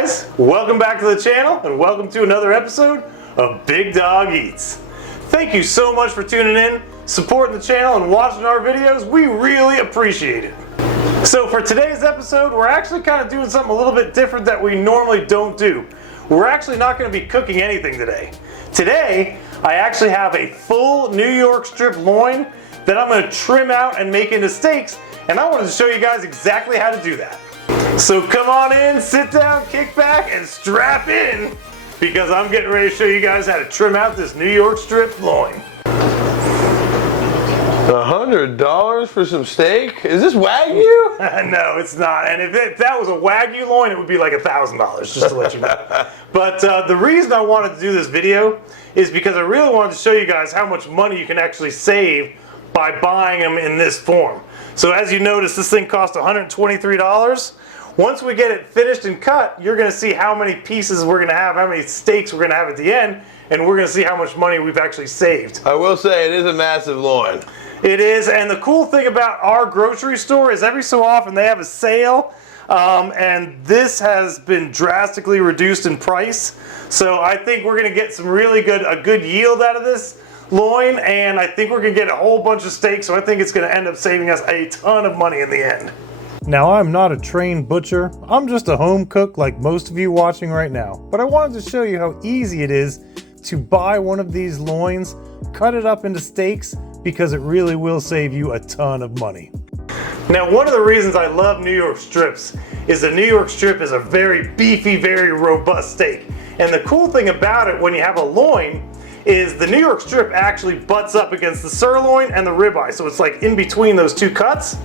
guys, welcome back to the channel and welcome to another episode of Big Dog Eats. Thank you so much for tuning in, supporting the channel and watching our videos. We really appreciate it. So for today's episode, we're actually kind of doing something a little bit different that we normally don't do. We're actually not going to be cooking anything today. Today, I actually have a full New York Strip Loin that I'm going to trim out and make into steaks, and I wanted to show you guys exactly how to do that. So come on in, sit down, kick back, and strap in, because I'm getting ready to show you guys how to trim out this New York Strip Loin. $100 for some steak? Is this Wagyu? No, it's not. And if that was a Wagyu loin, it would be like $1,000, just to let you know. But the reason I wanted to do this video is because I really wanted to show you guys how much money you can actually save by buying them in this form. So as you notice, this thing cost $123. Once we get it finished and cut, you're going to see how many pieces we're going to have, how many steaks we're going to have at the end, and we're going to see how much money we've actually saved. I will say it is a massive loin. It is, and the cool thing about our grocery store is every so often they have a sale, and this has been drastically reduced in price. So I think we're going to get a good yield out of this loin, and I think we're going to get a whole bunch of steaks, so I think it's going to end up saving us a ton of money in the end. Now, I'm not a trained butcher, I'm just a home cook like most of you watching right now, but I wanted to show you how easy it is to buy one of these loins, cut it up into steaks, because it really will save you a ton of money. Now, one of the reasons I love New York strips is the New York strip is a very beefy, very robust steak. And the cool thing about it when you have a loin is the New York strip actually butts up against the sirloin and the ribeye, so it's like in between those two cuts.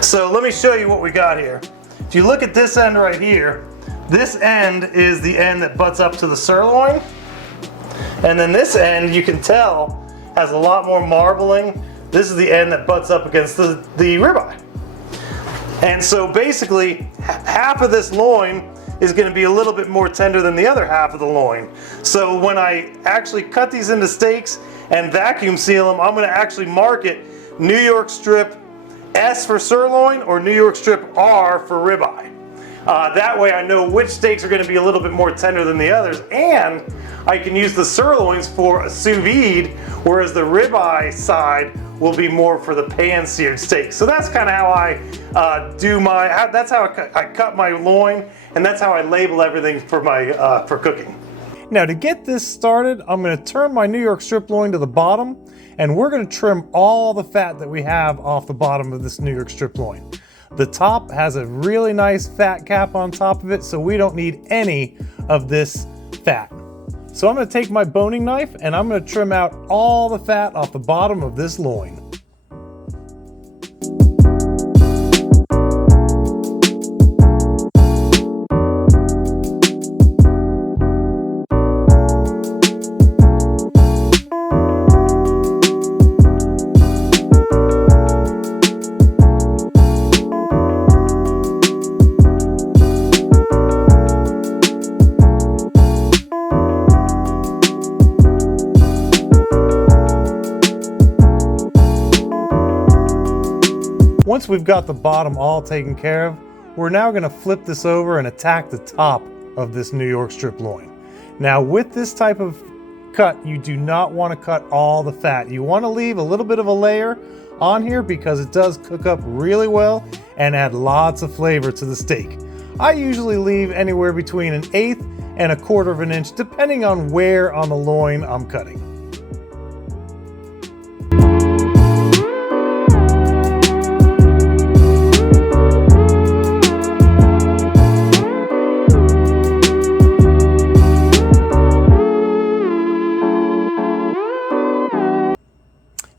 So let me show you what we got here. If you look at this end right here, this end is the end that butts up to the sirloin, and then this end, you can tell, has a lot more marbling. This is the end that butts up against the ribeye. And so basically, half of this loin is going to be a little bit more tender than the other half of the loin. So when I actually cut these into steaks and vacuum seal them, I'm going to actually mark it New York Strip S for sirloin or New York Strip R for ribeye. That way I know which steaks are going to be a little bit more tender than the others, and I can use the sirloins for a sous vide, whereas the ribeye side will be more for the pan-seared steak. So that's kind of how I that's how I cut my loin, and that's how I label everything for my for cooking. Now, to get this started, I'm going to turn my New York Strip Loin to the bottom, and we're going to trim all the fat that we have off the bottom of this New York Strip Loin. The top has a really nice fat cap on top of it, so we don't need any of this fat. So I'm going to take my boning knife and I'm going to trim out all the fat off the bottom of this loin. Once we've got the bottom all taken care of, we're now going to flip this over and attack the top of this New York Strip Loin. Now, with this type of cut, you do not want to cut all the fat. You want to leave a little bit of a layer on here because it does cook up really well and add lots of flavor to the steak. I usually leave anywhere between 1/8 and 1/4 of an inch, depending on where on the loin I'm cutting.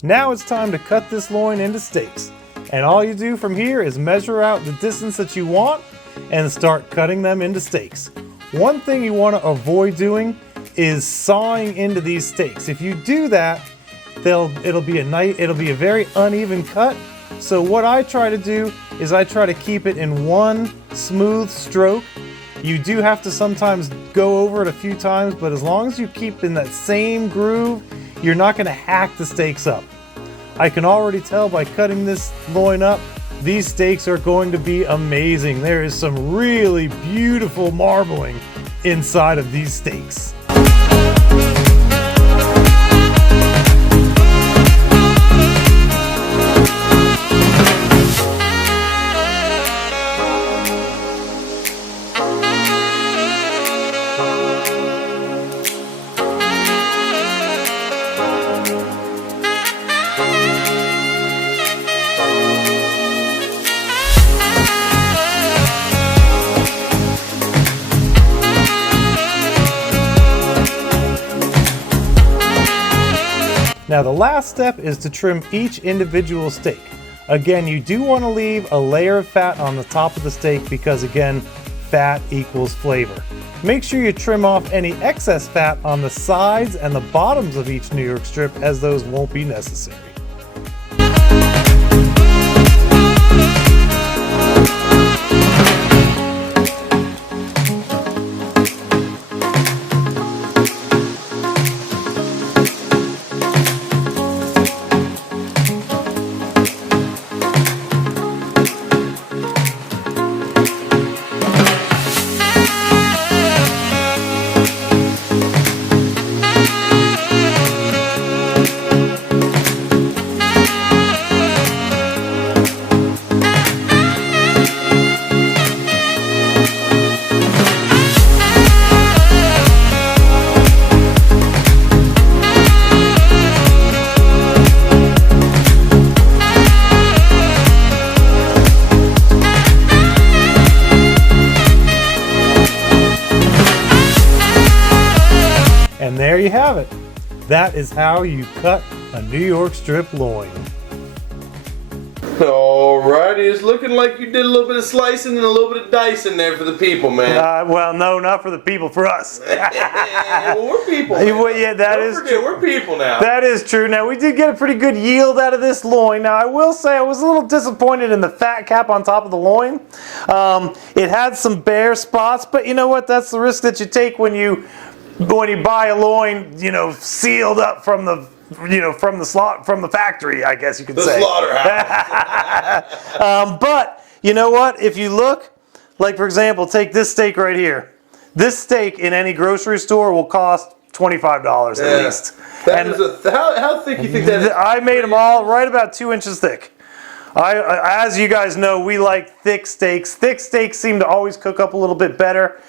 Now it's time to cut this loin into steaks. And all you do from here is measure out the distance that you want and start cutting them into steaks. One thing you want to avoid doing is sawing into these steaks. If you do that, it'll be a very uneven cut. So what I try to do is I try to keep it in one smooth stroke. You do have to sometimes go over it a few times, but as long as you keep in that same groove, you're not going to hack the steaks up. I can already tell by cutting this loin up these steaks are going to be amazing. There is some really beautiful marbling inside of these steaks. Now the last step is to trim each individual steak. Again, you do want to leave a layer of fat on the top of the steak because again, fat equals flavor. Make sure you trim off any excess fat on the sides and the bottoms of each New York strip, as those won't be necessary. And there you have it. That is how you cut a New York strip loin. Alrighty, it's looking like you did a little bit of slicing and a little bit of dicing there for the people, man. Well, no, not for the people, for us. Well, we're people. Man. Yeah, that is true. We're people now. That is true. Now, we did get a pretty good yield out of this loin. Now, I will say I was a little disappointed in the fat cap on top of the loin. It had some bare spots, but you know what? That's the risk that you take when you buy a loin, sealed up from the from the factory, I guess you could say. The slaughterhouse. But you know what? If you look, like for example, take this steak right here. This steak in any grocery store will cost $25 at least. That is how thick you think that is? I made them all right about 2 inches thick. As you guys know, we like thick steaks. Thick steaks seem to always cook up a little bit better.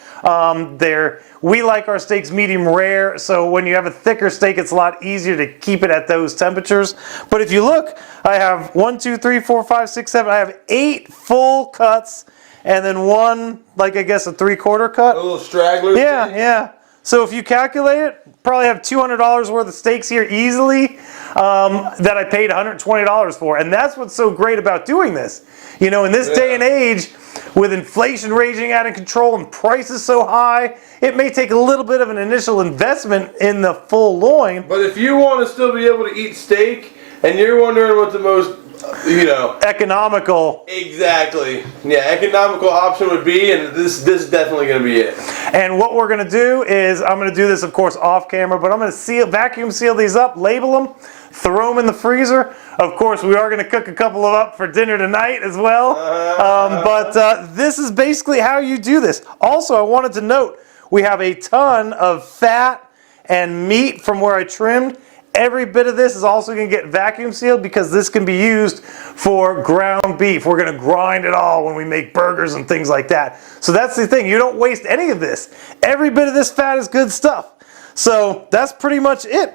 We like our steaks medium rare, so when you have a thicker steak, it's a lot easier to keep it at those temperatures. But if you look, I have 1, 2, 3, 4, 5, 6, 7. I have 8 full cuts, and then one, like I guess a 3/4 cut. A little straggler. Yeah. So if you calculate it, probably have $200 worth of steaks here easily that I paid $120 for. And that's what's so great about doing this. In this day and age, with inflation raging out of control and prices so high, it may take a little bit of an initial investment in the full loin. But if you want to still be able to eat steak, and you're wondering what the most, economical. Exactly. Yeah, economical option would be, and this is definitely going to be it. And what we're going to do is, I'm going to do this, of course, off camera, but I'm going to vacuum seal these up, label them, throw them in the freezer. Of course, we are going to cook a couple of up for dinner tonight as well. But this is basically how you do this. Also, I wanted to note, we have a ton of fat and meat from where I trimmed. Every bit of this is also going to get vacuum sealed because this can be used for ground beef. We're going to grind it all when we make burgers and things like that. So that's the thing. You don't waste any of this. Every bit of this fat is good stuff. So that's pretty much it.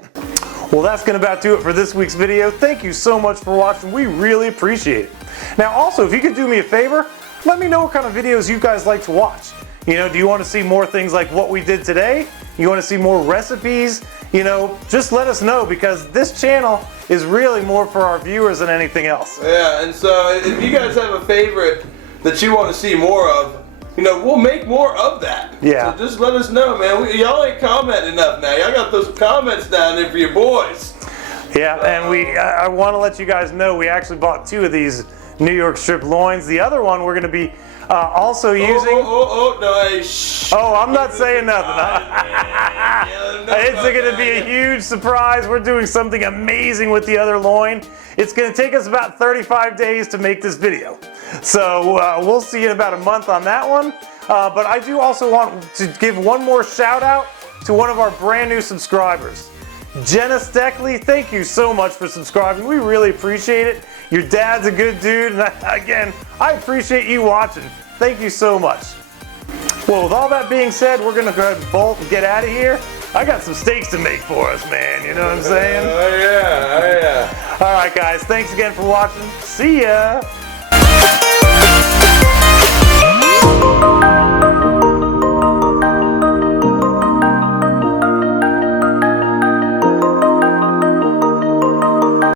Well, that's going to about do it for this week's video. Thank you so much for watching. We really appreciate it. Now, also, if you could do me a favor, let me know what kind of videos you guys like to watch. Do you want to see more things like what we did today? You want to see more recipes? Just let us know, because this channel is really more for our viewers than anything else. Yeah, and so if you guys have a favorite that you want to see more of, we'll make more of that. Yeah. So just let us know, man. Y'all ain't commenting enough now. Y'all got those comments down there for your boys. Yeah, and I want to let you guys know we actually bought 2 of these New York strip loins. The other one we're going to be Also using. No, shh. Oh, I'm not saying nothing. It's going to be a huge surprise. We're doing something amazing with the other loin. It's going to take us about 35 days to make this video. So we'll see you in about a month on that one. But I do also want to give one more shout out to one of our brand new subscribers. Jenna Steckley, thank you so much for subscribing. We really appreciate it. Your dad's a good dude, and again, I appreciate you watching. Thank you so much. Well, with all that being said, we're gonna go ahead and bolt and get out of here. I got some steaks to make for us, man. You know what I'm saying? Oh yeah. All right, guys. Thanks again for watching. See ya.